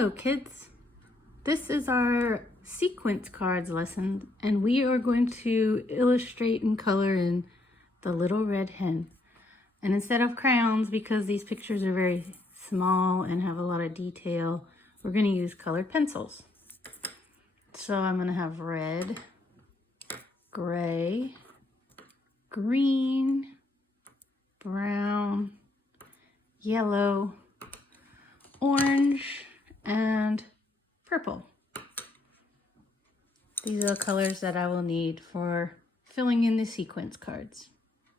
Hello kids, this is our sequence cards lesson and we are going to illustrate and color in the Little Red Hen. And instead of crayons, because these pictures are very small and have a lot of detail, we're going to use colored pencils. So I'm going to have red, gray, green, brown, yellow, orange, and purple. These are the colors that I will need for filling in the sequence cards.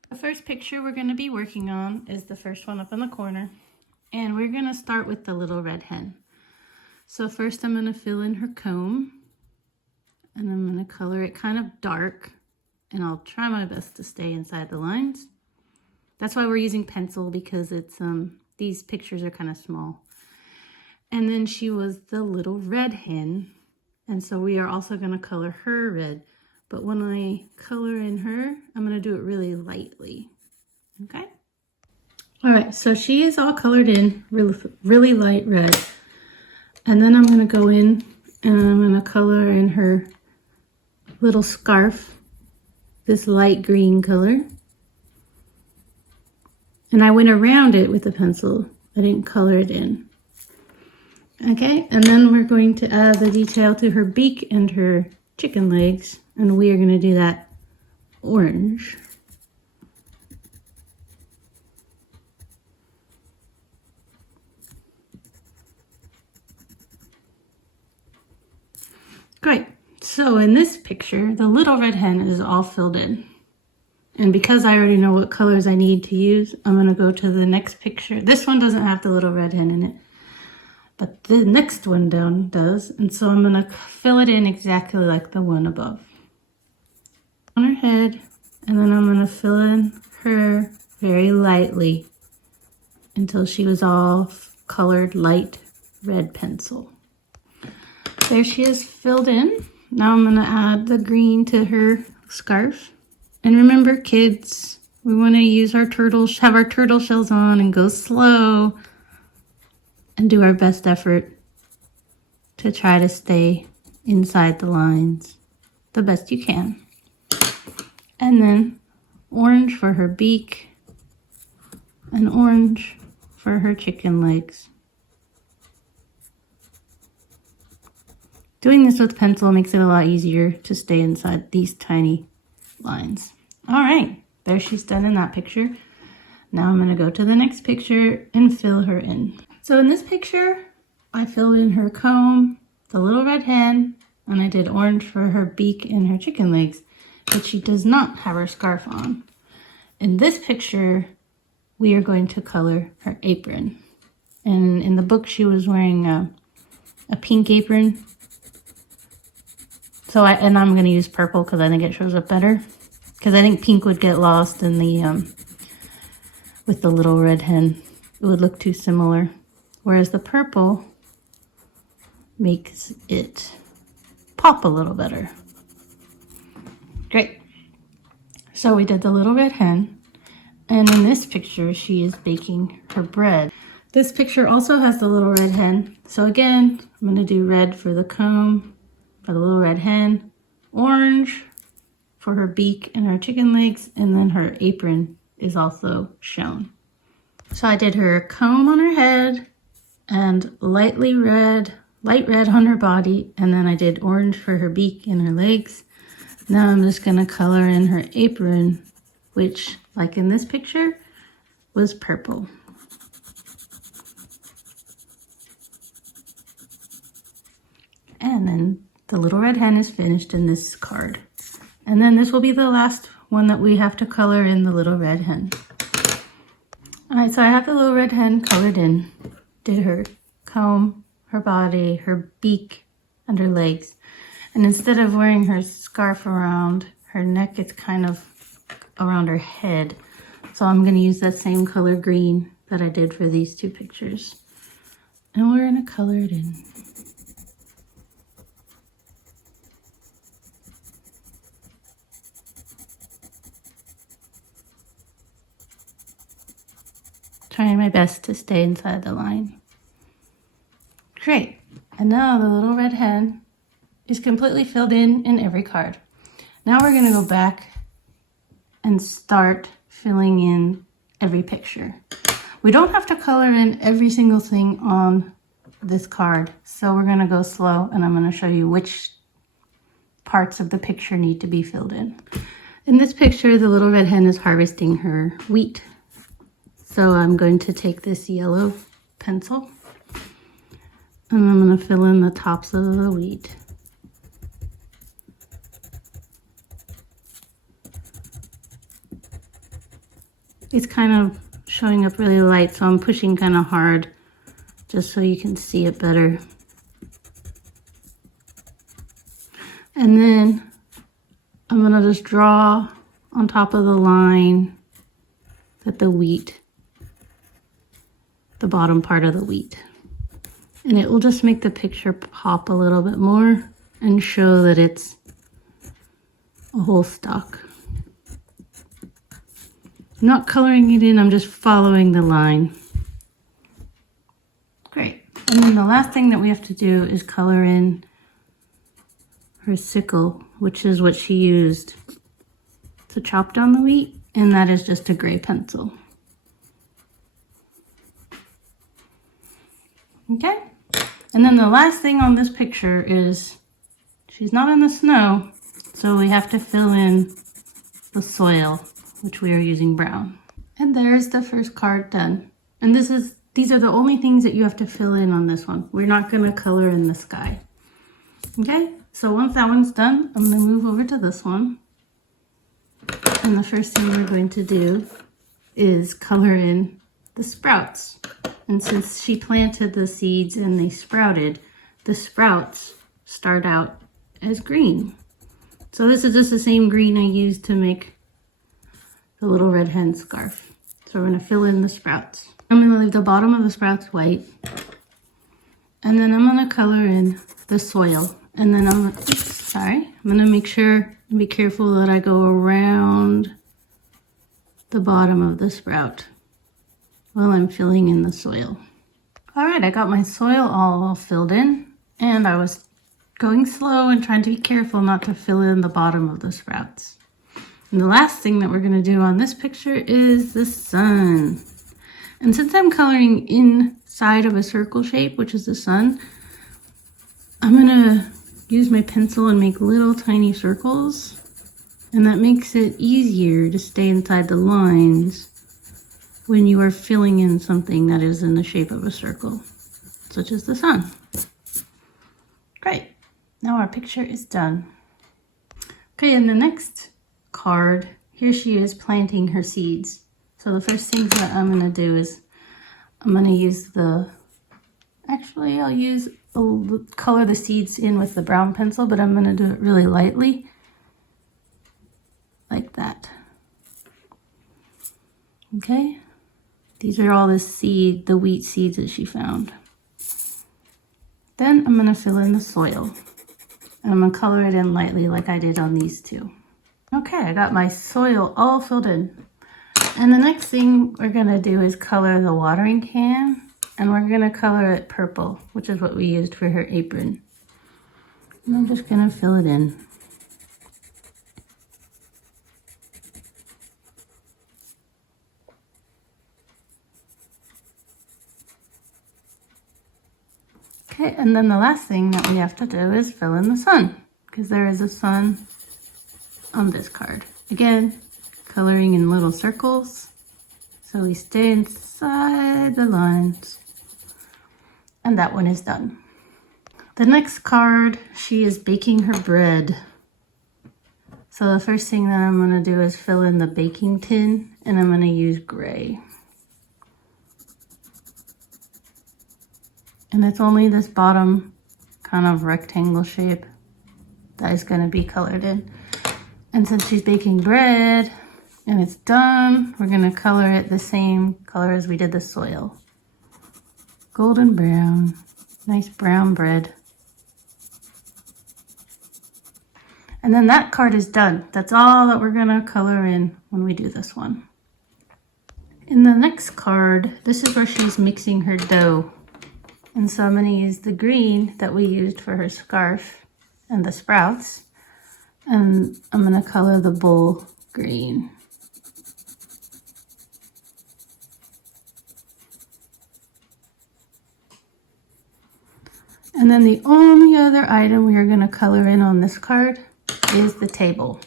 The first picture we're going to be working on is the first one up in the corner, and we're going to start with the Little Red Hen. So first I'm going to fill in her comb, and I'm going to color it kind of dark, and I'll try my best to stay inside the lines. That's why we're using pencil, because it's these pictures are kind of small. And then she was the Little Red Hen, and so we are also going to color her red. But when I color in her, I'm going to do it really lightly. Okay? All right, so she is all colored in really light red. And then I'm going to go in and I'm going to color in her little scarf, this light green color. And I went around it with a pencil. I didn't color it in. Okay, and then we're going to add the detail to her beak and her chicken legs, and we are going to do that orange. Great, so in this picture, the Little Red Hen is all filled in. And because I already know what colors I need to use, I'm going to go to the next picture. This one doesn't have the Little Red Hen in it, but the next one down does. And so I'm going to fill it in exactly like the one above. On her head, and then I'm going to fill in her very lightly until she was all colored light red pencil. There she is filled in. Now I'm going to add the green to her scarf. And remember kids, we want to use our have our turtle shells on and go slow and do our best effort to try to stay inside the lines the best you can. And then orange for her beak and orange for her chicken legs. Doing this with pencil makes it a lot easier to stay inside these tiny lines. All right, there she's done in that picture. Now I'm going to go to the next picture and fill her in. So in this picture, I filled in her comb, the Little Red Hen, and I did orange for her beak and her chicken legs, but she does not have her scarf on. In this picture, we are going to color her apron. And in the book, she was wearing a pink apron. So I'm going to use purple because I think it shows up better. Because I think pink would get lost in the, with the Little Red Hen. It would look too similar. Whereas the purple makes it pop a little better. Great. So we did the Little Red Hen. And in this picture, she is baking her bread. This picture also has the Little Red Hen. So again, I'm going to do red for the comb, for the Little Red Hen, orange for her beak and her chicken legs, and then her apron is also shown. So I did her comb on her head and light red on her body, and then I did orange for her beak and her legs. Now I'm just going to color in her apron, which, like in this picture, was purple. And then the Little Red Hen is finished in this card. And then this will be the last one that we have to color in the Little Red Hen. All right, so I have the Little Red Hen colored in. Did her comb, her body, her beak, and her legs. And instead of wearing her scarf around her neck, it's kind of around her head. So I'm going to use that same color green that I did for these two pictures. And we're going to color it in. Trying my best to stay inside the line. Great. And now the little red hen is completely filled in every card. Now we're going to go back and start filling in every picture. We don't have to color in every single thing on this card, so we're going to go slow and I'm going to show you which parts of the picture need to be filled in. In this picture, the little red hen is harvesting her wheat. So I'm going to take this yellow pencil and I'm going to fill in the tops of the wheat. It's kind of showing up really light, so I'm pushing kind of hard just so you can see it better. And then I'm going to just draw on top of the line that the wheat, the bottom part of the wheat. And it will just make the picture pop a little bit more and show that it's a whole stalk. I'm not coloring it in, I'm just following the line. Great. And then the last thing that we have to do is color in her sickle, which is what she used to chop down the wheat, and that is just a gray pencil. Okay? And then the last thing on this picture is she's not in the snow, so we have to fill in the soil, which we are using brown. And there's the first card done. And these are the only things that you have to fill in on this one. We're not going to color in the sky. Okay, so once that one's done, I'm going to move over to this one. And the first thing we're going to do is color in the sprouts. And since she planted the seeds and they sprouted, the sprouts start out as green. So this is just the same green I used to make the little red hen scarf. So we're going to fill in the sprouts. I'm going to leave the bottom of the sprouts white. And then I'm going to color in the soil. And then I'm going to make sure and be careful that I go around the bottom of the sprout while I'm filling in the soil. All right, I got my soil all filled in, and I was going slow and trying to be careful not to fill in the bottom of the sprouts. And the last thing that we're going to do on this picture is the sun. And since I'm coloring inside of a circle shape, which is the sun, I'm going to use my pencil and make little tiny circles. And that makes it easier to stay inside the lines when you are filling in something that is in the shape of a circle, such as the sun. Great. Now our picture is done. Okay, in the next card, here she is planting her seeds. So the first thing that I'm going to do is I'm going to use I'll color the seeds in with the brown pencil, but I'm going to do it really lightly, like that. Okay, these are all the wheat seeds that she found. Then I'm going to fill in the soil, and I'm going to color it in lightly like I did on these two. Okay, I got my soil all filled in. And the next thing we're going to do is color the watering can. And we're going to color it purple, which is what we used for her apron. And I'm just going to fill it in. Okay, and then the last thing that we have to do is fill in the sun, because there is a sun on this card. Again, coloring in little circles so we stay inside the lines. And that one is done. The next card, she is baking her bread. So the first thing that I'm going to do is fill in the baking tin, and I'm going to use gray. And it's only this bottom kind of rectangle shape that is going to be colored in. And since she's baking bread and it's done, we're going to color it the same color as we did the soil. Golden brown, nice brown bread. And then that card is done. That's all that we're going to color in when we do this one. In the next card, this is where she's mixing her dough. And so I'm going to use the green that we used for her scarf and the sprouts. And I'm going to color the bowl green. And then the only other item we are going to color in on this card is the table.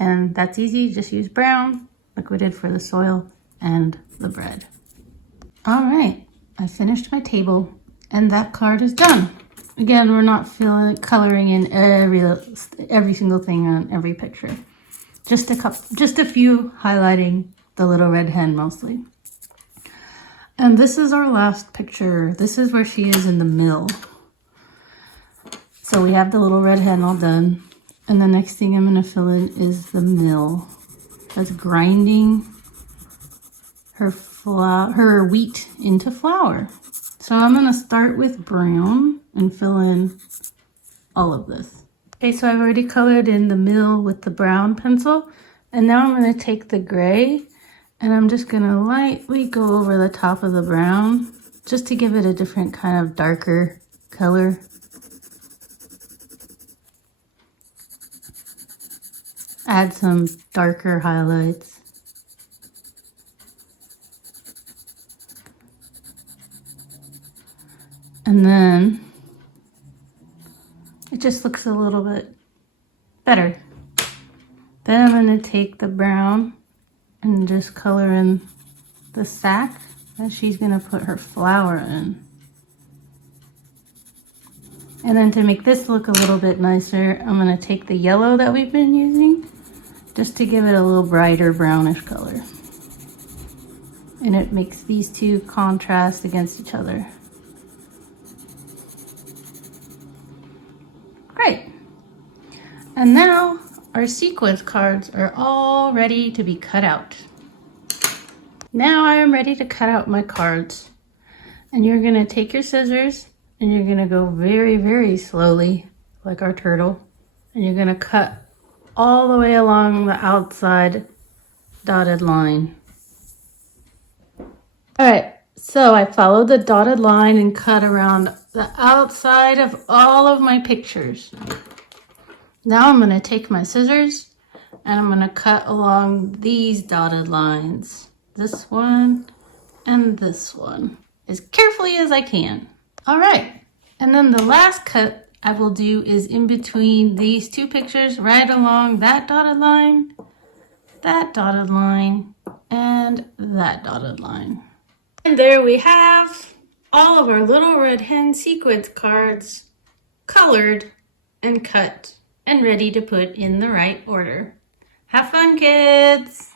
And that's easy, just use brown, liquided for the soil, and the bread. All right, I finished my table, and that card is done. Again, we're not coloring in every single thing on every picture. Just a few highlighting the little red hen mostly. And this is our last picture. This is where she is in the mill. So we have the little red hen all done. And the next thing I'm going to fill in is the mill. That's grinding her wheat into flour. So I'm going to start with brown and fill in all of this. Okay, so I've already colored in the mill with the brown pencil. And now I'm going to take the gray and I'm just going to lightly go over the top of the brown just to give it a different kind of darker color. Add some darker highlights. And then it just looks a little bit better. Then I'm going to take the brown and just color in the sack that she's going to put her flour in. And then to make this look a little bit nicer, I'm going to take the yellow that we've been using just to give it a little brighter brownish color. And it makes these two contrast against each other. Great. And now our sequence cards are all ready to be cut out. Now I am ready to cut out my cards. And you're going to take your scissors and you're going to go very, very slowly, like our turtle. And you're going to cut all the way along the outside dotted line. All right, so I followed the dotted line and cut around the outside of all of my pictures. Now I'm going to take my scissors and I'm going to cut along these dotted lines. This one and this one, as carefully as I can. All right, and then the last cut I will do is in between these two pictures, right along that dotted line, and that dotted line. And there we have all of our Little Red Hen sequence cards colored and cut and ready to put in the right order. Have fun, kids!